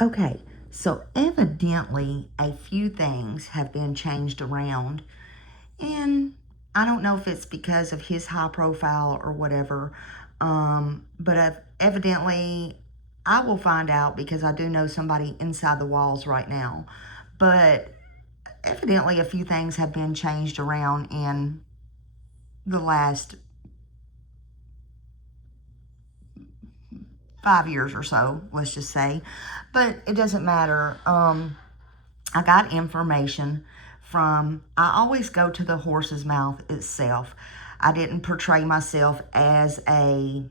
Okay, so evidently a few things have been changed around, and I don't know if it's because of his high profile or whatever, but evidently I will find out because I do know somebody inside the walls right now. But evidently a few things have been changed around in the last 5 years or so, let's just say. But it doesn't matter. I got information from, I always go to the horse's mouth itself. I didn't portray myself as a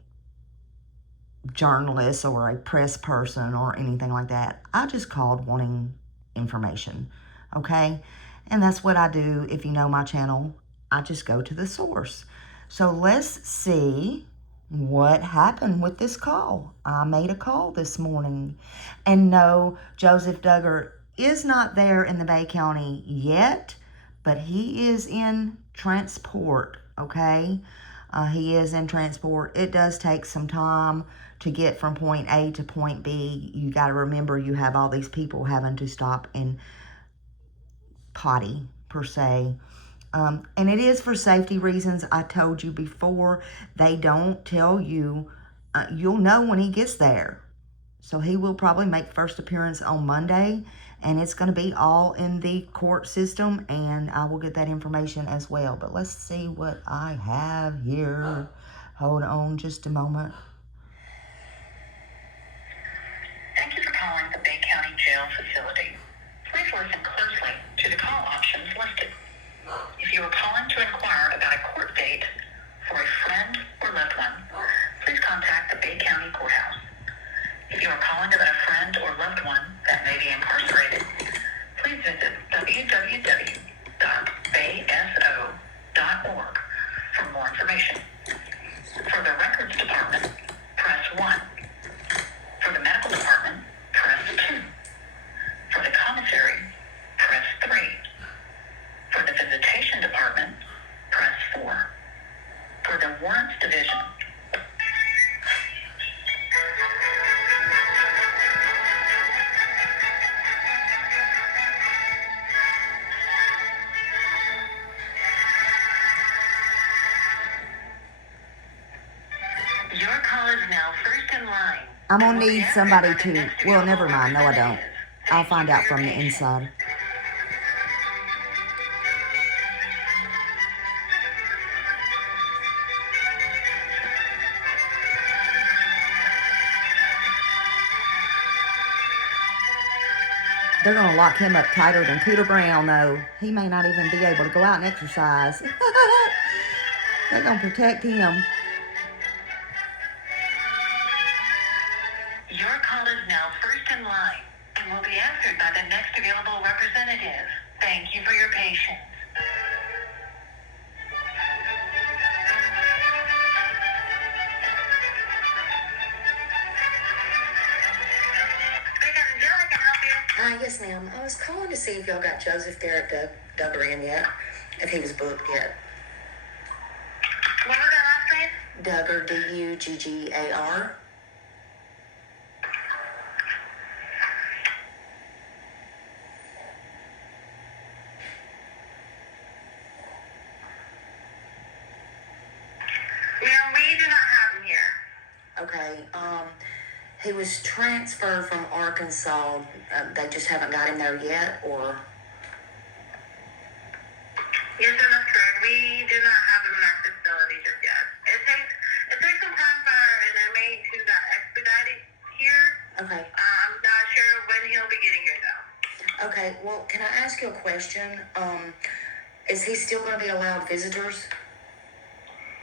journalist or a press person or anything like that. I just called wanting information, okay? And that's what I do. If you know my channel, I just go to the source. So let's see what happened with this call. I made a call this morning, and no, Joseph Duggar is not there in the Bay County yet, but he is in transport, okay? He is in transport. It does take some time to get from point A to point B. You got to remember you have all these people having to stop and potty, per se. And it is for safety reasons. I told you before, they don't tell you. You'll know when he gets there. So he will probably make first appearance on Monday, and it's going to be all in the court system, and I will get that information as well. But let's see what I have here. Hold on just a moment. Thank you for calling the Bay County Jail Facility. Please listen closely to the call options listed. If you are calling to inquire about a court date for a friend or loved one, please contact the Bay County Courthouse. If you are calling about a friend or loved one that may be incarcerated, please visit www.bayso.org for more information. For the Records Department, press 1. For the Medical Department, press 2. For the Commissary, press 3. For the Visitation Department, press 4. For the Warrants Division, your call is now first in line. I'm going to need somebody to, well, never mind. No, I don't. I'll find out from the inside. They're going to lock him up tighter than Cooter Brown, though. He may not even be able to go out and exercise. They're going to protect him. Your call is now first in line and will be answered by the next available representative. Thank you for your patience. Yes, ma'am. I was calling to see if y'all got Joseph Duggar in yet, if he was booked yet. What was that last name? Duggar, D-U-G-G-A-R. No, we do not have him here. Okay, he was transferred from Arkansas. They just haven't got him there yet, or? Yes, sir, that's correct. We do not have him in our facility just yet. It takes some time for an inmate who got expedited here. Okay. I'm not sure when he'll be getting here, though. Okay, well, can I ask you a question? Is he still going to be allowed visitors?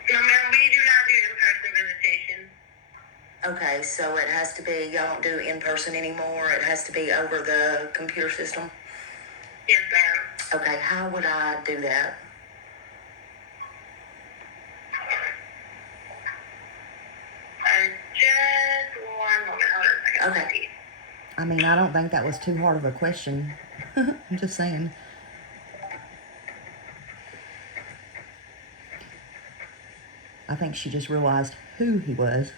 No, ma'am, we do not do in-person visitation. Okay, so it has to be, y'all don't do in-person anymore. It has to be over the computer system? Yes, ma'am. Okay, how would I do that? Just one moment. Hold on a second. Okay. I mean, I don't think that was too hard of a question. I'm just saying. I think she just realized who he was.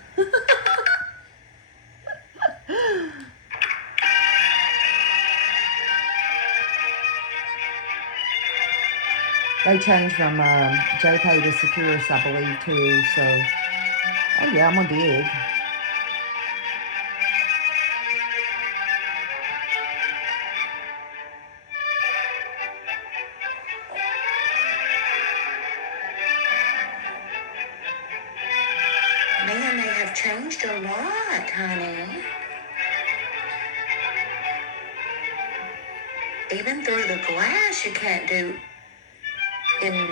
They changed from JPay to Securus, I believe, too. So, oh yeah, I'm gonna dig. Man, they have changed a lot, honey. Even through the glass, you can't do in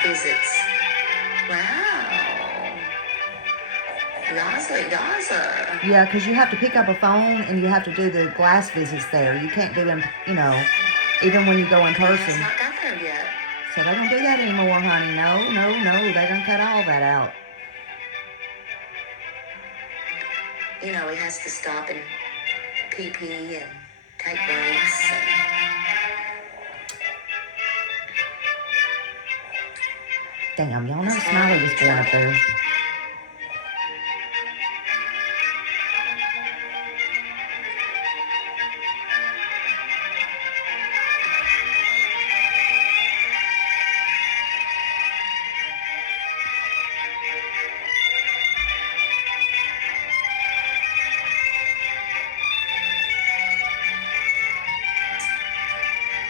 visits. Wow. Yaza. Yeah, because you have to pick up a phone and you have to do the glass visits there. You can't do them, you know, even when you go in person. It's not got there yet. So they don't do that anymore, honey. No, no, no. They don't cut all that out. You know, he has to stop and pee and take breaks. Damn, y'all know Smiley was born up there.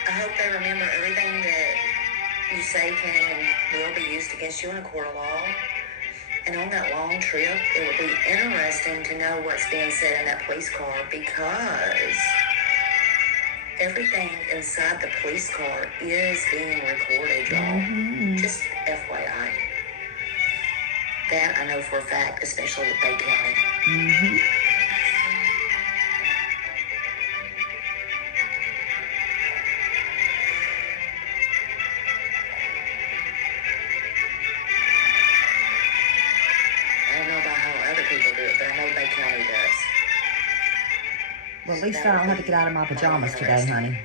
I hope they remember everything that you say can and will be used against you in a court of law. And on that long trip, it would be interesting to know what's being said in that police car, because everything inside the police car is being recorded, y'all. Mm-hmm. Just FYI. That I know for a fact, especially with Bay County. Mm-hmm. I don't know about how other people do it, but I know Bay County does. Well, at least I don't have to get out of my pajamas today, honey.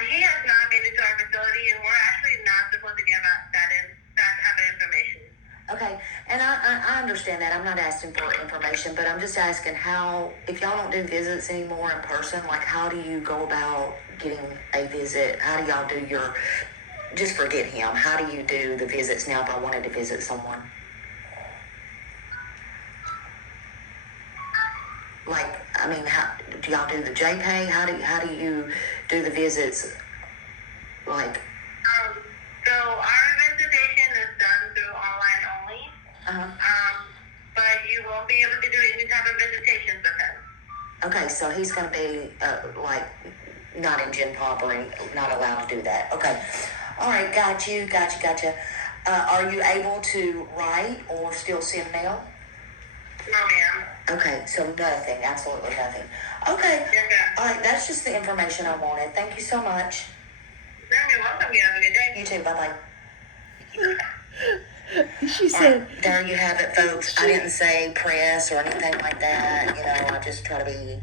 He has not made it to our facility, and we're actually not supposed to give out that type of information. Okay, and I understand that. I'm not asking for information, but I'm just asking how, if y'all don't do visits anymore in person, like how do you go about getting a visit? How do y'all do your, just forget him, how do you do the visits now if I wanted to visit someone? Like, I mean, how do y'all do the JPay? How do you do the visits? Like, So our visitation is done through online only. But you won't be able to do any type of visitations with him. okay, so he's going to be like not in Gen Pop or not allowed to do that. Okay, all right, gotcha. Are you able to write or still send mail? No, ma'am. Okay, so nothing, absolutely nothing. Okay, all right, that's just the information I wanted. Thank you so much. You're welcome. You have a good day. You too, bye-bye. She said, right, there you have it, folks. I didn't say press or anything like that. You know, I just try to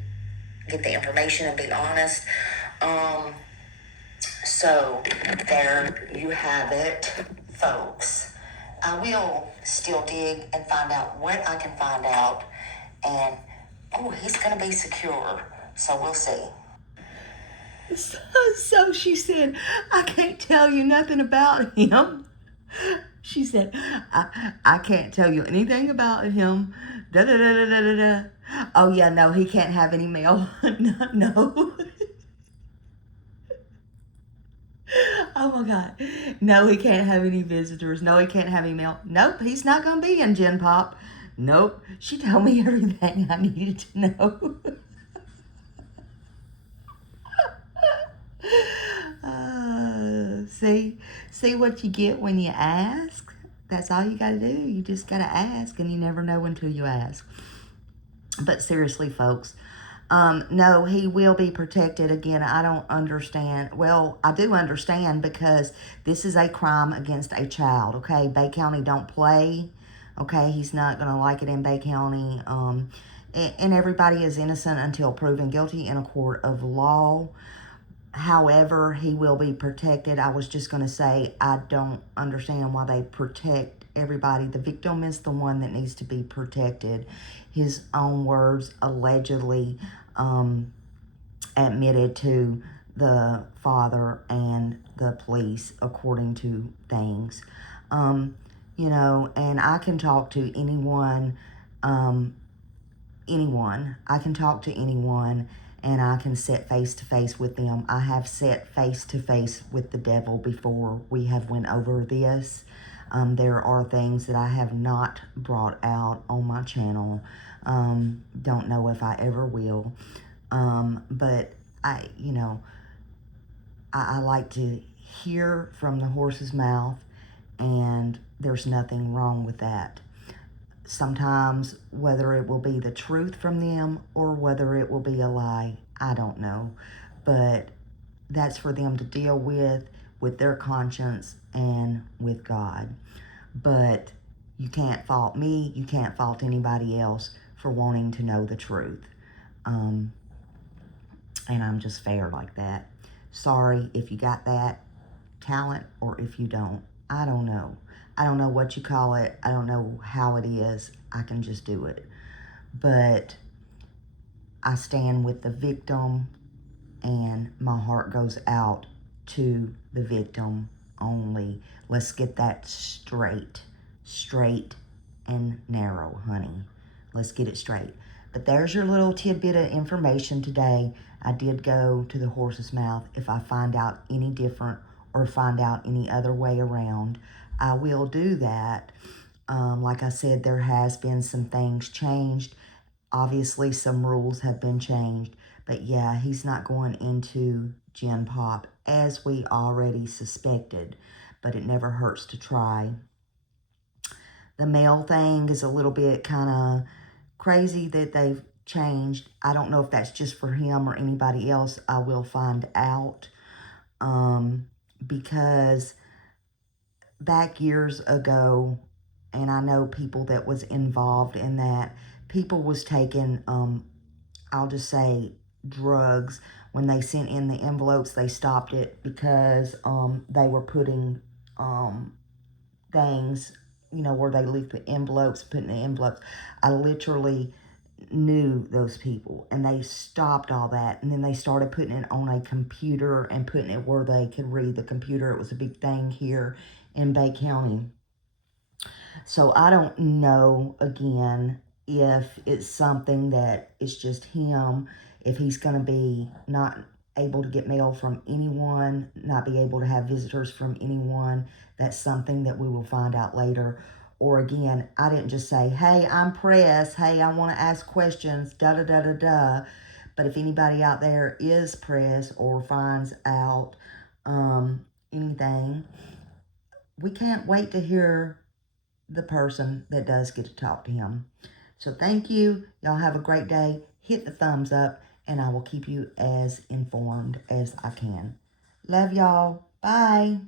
get the information and be honest. So there you have it, folks. I will still dig and find out what I can find out. And, he's going to be secure. So we'll see. so she said, I can't tell you nothing about him. She said, I can't tell you anything about him. Da da da da da da. Oh yeah, no, he can't have any mail. No. Oh my God. No, he can't have any visitors. No, he can't have any mail. Nope, he's not gonna be in Gen Pop. Nope. She told me everything I needed to know. See what you get when you ask? That's all you gotta do. You just gotta ask, and you never know until you ask. But seriously, folks, no, he will be protected. Again, I don't understand. Well, I do understand, because this is a crime against a child, okay? Bay County don't play, okay? He's not gonna like it in Bay County. And everybody is innocent until proven guilty in a court of law. However, he will be protected. I was just going to say, I don't understand why they protect everybody. The victim is the one that needs to be protected. His own words, allegedly. admitted to the father and the police, according to things. You know, and I can talk to anyone, I can talk to anyone, and I can sit face to face with them. I have sat face to face with the devil before we have went over this. There are things that I have not brought out on my channel. Don't know if I ever will. But you know, I like to hear from the horse's mouth, and there's nothing wrong with that. Sometimes, whether it will be the truth from them or whether it will be a lie, I don't know. But that's for them to deal with their conscience and with God. But you can't fault me, you can't fault anybody else for wanting to know the truth. And I'm just fair like that. Sorry if you got that talent or if you don't. I don't know. I don't know what you call it. I don't know how it is. I can just do it. But I stand with the victim, and my heart goes out to the victim only. Let's get that straight. Straight and narrow, honey. Let's get it straight. But there's your little tidbit of information today. I did go to the horse's mouth. If I find out any different or find out any other way around, I will do that. Like I said, there has been some things changed. Obviously, some rules have been changed. But yeah, he's not going into Gen Pop as we already suspected. But it never hurts to try. The male thing is a little bit kind of crazy that they've changed. I don't know if that's just for him or anybody else. I will find out. Because back years ago, and I know people that was involved in that, people was taking, I'll just say, drugs. When they sent in the envelopes, they stopped it because they were putting things, you know, where they leaked the envelopes, putting the envelopes. I literally knew those people, and they stopped all that, and then they started putting it on a computer and putting it where they could read the computer. It was a big thing here in Bay County. So I don't know, again, if it's something that it's just him, if he's going to be not able to get mail from anyone, not be able to have visitors from anyone. That's something that we will find out later. Or again, I didn't just say, hey, I'm press. Hey, I want to ask questions, da-da-da-da-da. But if anybody out there is press or finds out anything, we can't wait to hear the person that does get to talk to him. So thank you. Y'all have a great day. Hit the thumbs up, and I will keep you as informed as I can. Love y'all. Bye.